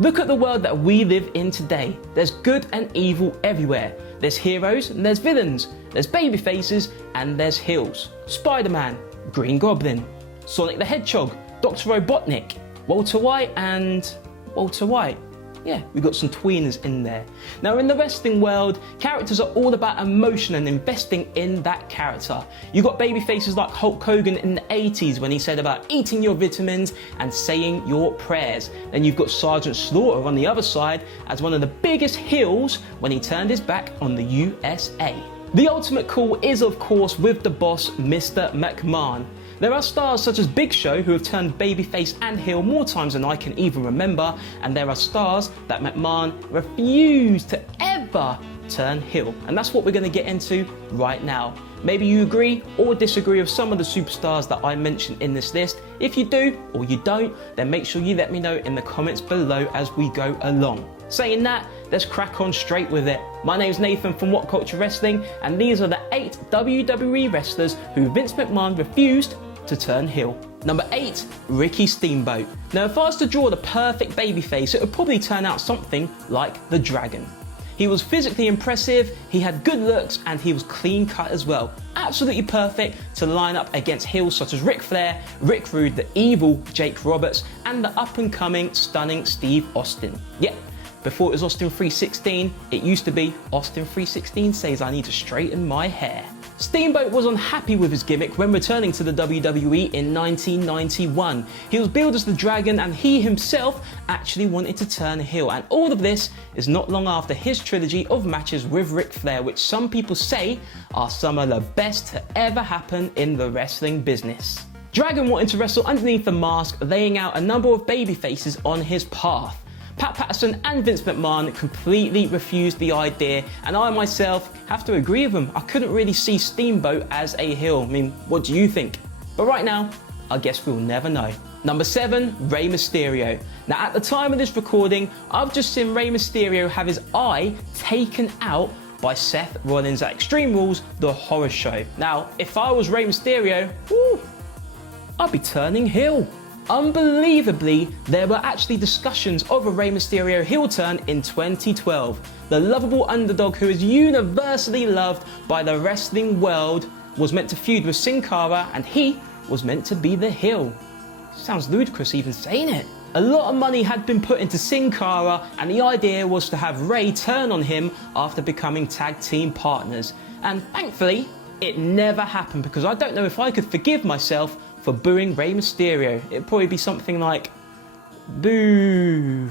Look at the world that we live in today. There's good and evil everywhere. There's heroes and there's villains. There's baby faces and there's heels. Spider-Man, Green Goblin, Sonic the Hedgehog, Dr. Robotnik, Walter White and Walter White. Yeah, we've got some tweeners in there. Now in the wrestling world, characters are all about emotion and investing in that character. You got baby faces like Hulk Hogan in the 80s when he said about eating your vitamins and saying your prayers. Then you've got Sergeant Slaughter on the other side as one of the biggest heels when he turned his back on the USA. The ultimate call is of course with the boss, Mr. McMahon. There are stars such as Big Show who have turned babyface and heel more times than I can even remember, and there are stars that McMahon refused to ever turn heel, and that's what we're going to get into right now. Maybe you agree or disagree with some of the superstars that I mentioned in this list. If you do or you don't, then make sure you let me know in the comments below as we go along. Saying that, let's crack on straight with it. My name's Nathan from What Culture Wrestling, and these are the 8 WWE wrestlers who Vince McMahon refused to turn heel. Number 8, Ricky Steamboat. Now if I was to draw the perfect babyface, it would probably turn out something like the Dragon. He was physically impressive, he had good looks, and he was clean cut as well. Absolutely perfect to line up against heels such as Ric Flair, Rick Rude, the evil Jake Roberts, and the up and coming stunning Steve Austin. Yeah, before it was Austin 316, it used to be Austin 316 says I need to straighten my hair. Steamboat was unhappy with his gimmick when returning to the WWE in 1991. He was billed as the Dragon and he himself actually wanted to turn heel, and all of this is not long after his trilogy of matches with Ric Flair, which some people say are some of the best to ever happen in the wrestling business. Dragon wanted to wrestle underneath the mask, laying out a number of baby faces on his path. Pat Patterson and Vince McMahon completely refused the idea, and I myself have to agree with them. I couldn't really see Steamboat as a heel. I mean, what do you think? But right now, I guess we'll never know. Number 7, Rey Mysterio. Now at the time of this recording, I've just seen Rey Mysterio have his eye taken out by Seth Rollins at Extreme Rules, the horror show. Now, if I was Rey Mysterio, I'd be turning heel. Unbelievably, there were actually discussions of a Rey Mysterio heel turn in 2012. The lovable underdog who is universally loved by the wrestling world was meant to feud with Sin Cara, and he was meant to be the heel. Sounds ludicrous even saying it. A lot of money had been put into Sin Cara, and the idea was to have Rey turn on him after becoming tag team partners. And thankfully, it never happened, because I don't know if I could forgive myself for booing Rey Mysterio. It'd probably be something like, boo.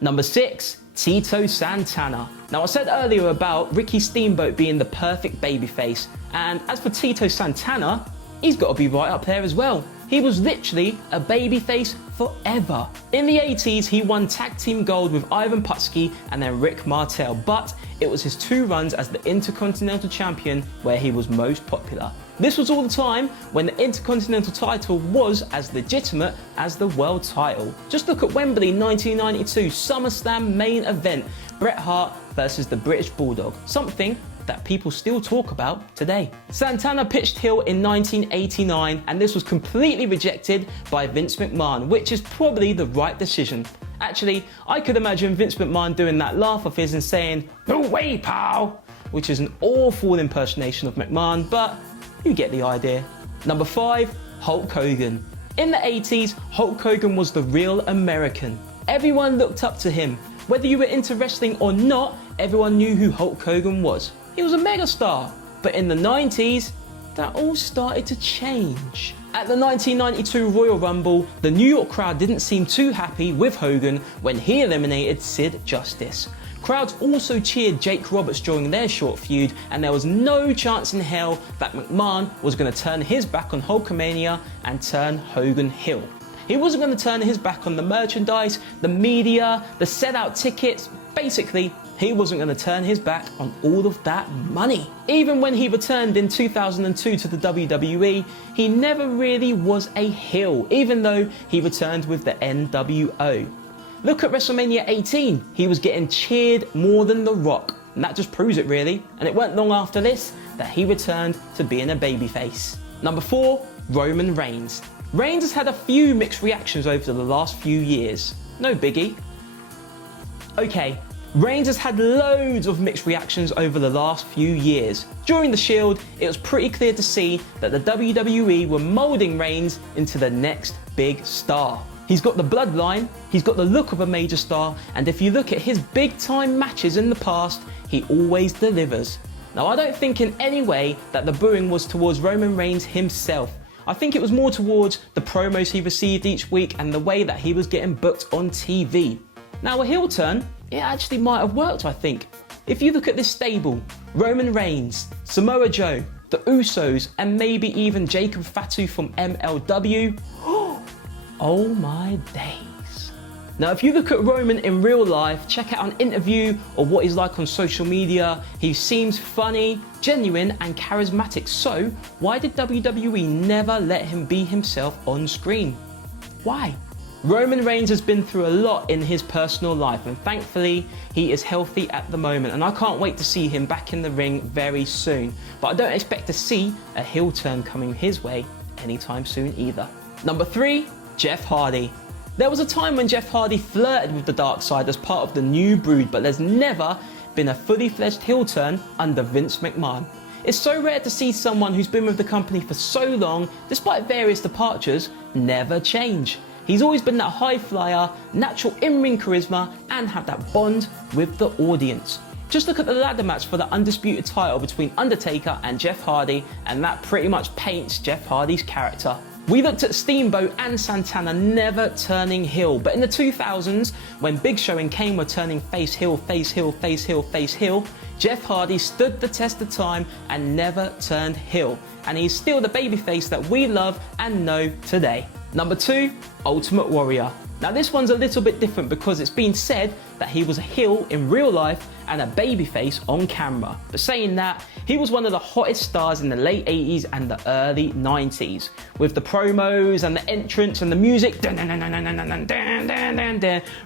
Number 6, Tito Santana. Now I said earlier about Ricky Steamboat being the perfect babyface, and as for Tito Santana, he's got to be right up there as well. He was literally a babyface forever. In the 80s, he won tag team gold with Ivan Putski and then Rick Martel, but it was his 2 runs as the Intercontinental Champion where he was most popular. This was all the time when the Intercontinental title was as legitimate as the world title. Just look at Wembley 1992 SummerSlam main event, Bret Hart versus the British Bulldog, something that people still talk about today. Santana pitched heel in 1989, and this was completely rejected by Vince McMahon, which is probably the right decision. Actually, I could imagine Vince McMahon doing that laugh of his and saying, "No way, pal," which is an awful impersonation of McMahon, but you get the idea. Number 5, Hulk Hogan. In the 80s, Hulk Hogan was the real American. Everyone looked up to him. Whether you were into wrestling or not, everyone knew who Hulk Hogan was. He was a megastar. But in the 90s, that all started to change. At the 1992 Royal Rumble, the New York crowd didn't seem too happy with Hogan when he eliminated Sid Justice. Crowds also cheered Jake Roberts during their short feud, and there was no chance in hell that McMahon was going to turn his back on Hulkamania and turn Hogan heel. He wasn't going to turn his back on the merchandise, the media, the sellout tickets. Basically, he wasn't going to turn his back on all of that money. Even when he returned in 2002 to the WWE, he never really was a heel, even though he returned with the NWO. Look at WrestleMania 18, he was getting cheered more than The Rock, and that just proves it really, and it weren't long after this that he returned to being a babyface. Number 4, Roman Reigns. Reigns has had a few mixed reactions over the last few years. No biggie. Okay, Reigns has had loads of mixed reactions over the last few years. During the Shield, it was pretty clear to see that the WWE were moulding Reigns into the next big star. He's got the bloodline, he's got the look of a major star, and if you look at his big time matches in the past, he always delivers. Now, I don't think in any way that the booing was towards Roman Reigns himself. I think it was more towards the promos he received each week and the way that he was getting booked on TV. Now, a heel turn, it actually might have worked, I think. If you look at this stable, Roman Reigns, Samoa Joe, the Usos, and maybe even Jacob Fatu from MLW, oh my days. Now, if you look at Roman in real life, check out an interview or what he's like on social media, he seems funny, genuine, and charismatic. So, why did WWE never let him be himself on screen? Why? Roman Reigns has been through a lot in his personal life, and thankfully he is healthy at the moment, and I can't wait to see him back in the ring very soon. But I don't expect to see a heel turn coming his way anytime soon either. Number 3, Jeff Hardy. There was a time when Jeff Hardy flirted with the dark side as part of the new brood, but there's never been a fully fledged heel turn under Vince McMahon. It's so rare to see someone who's been with the company for so long, despite various departures, never change. He's always been that high flyer, natural in-ring charisma, and had that bond with the audience. Just look at the ladder match for the undisputed title between Undertaker and Jeff Hardy, and that pretty much paints Jeff Hardy's character. We looked at Steamboat and Santana never turning heel, but in the 2000s, when Big Show and Kane were turning face heel, face heel, face heel, face heel, Jeff Hardy stood the test of time and never turned heel. And he's still the babyface that we love and know today. Number 2, Ultimate Warrior. Now this one's a little bit different because it's been said that he was a heel in real life and a babyface on camera. But saying that, he was one of the hottest stars in the late 80s and the early 90s. With the promos and the entrance and the music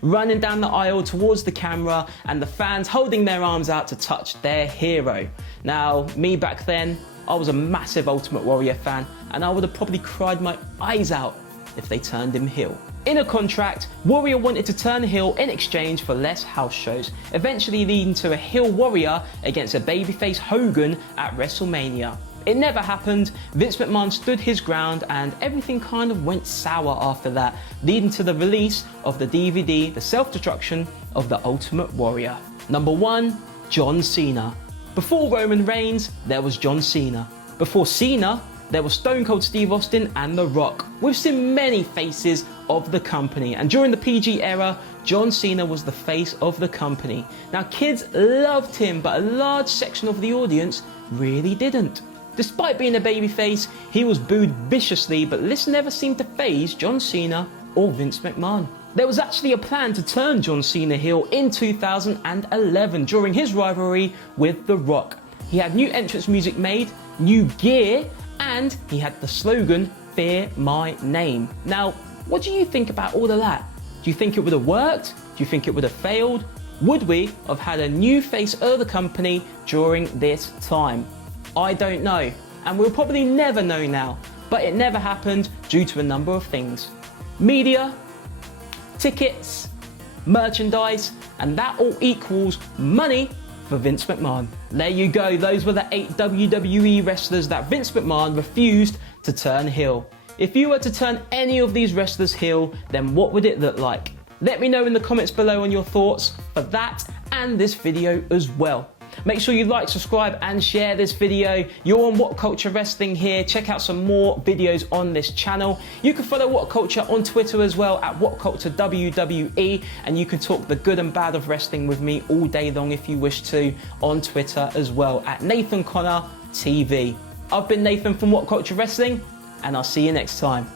running down the aisle towards the camera and the fans holding their arms out to touch their hero. Now, me back then, I was a massive Ultimate Warrior fan, and I would have probably cried my eyes out if they turned him heel. In a contract, Warrior wanted to turn heel in exchange for less house shows, eventually leading to a heel Warrior against a babyface Hogan at WrestleMania. It never happened, Vince McMahon stood his ground, and everything kind of went sour after that, leading to the release of the DVD, The Self-Destruction of the Ultimate Warrior. Number 1, John Cena. Before Roman Reigns, there was John Cena. Before Cena, there was Stone Cold Steve Austin and The Rock. We've seen many faces of the company, and during the PG era, John Cena was the face of the company. Now, kids loved him, but a large section of the audience really didn't. Despite being a babyface, he was booed viciously, but this never seemed to faze John Cena or Vince McMahon. There was actually a plan to turn John Cena heel in 2011 during his rivalry with The Rock. He had new entrance music made, new gear, and he had the slogan, "Fear My Name." Now, what do you think about all of that? Do you think it would have worked? Do you think it would have failed? Would we have had a new face of the company during this time? I don't know, and we'll probably never know now, but it never happened due to a number of things. Media, tickets, merchandise, and that all equals money for Vince McMahon. There you go, those were the 8 WWE wrestlers that Vince McMahon refused to turn heel. If you were to turn any of these wrestlers heel, then what would it look like? Let me know in the comments below on your thoughts for that and this video as well. Make sure you like, subscribe, and share this video. You're on What Culture Wrestling here. Check out some more videos on this channel. You can follow What Culture on Twitter as well at WhatCultureWWE, and you can talk the good and bad of wrestling with me all day long if you wish to on Twitter as well at Nathan Connor TV. I've been Nathan from What Culture Wrestling, and I'll see you next time.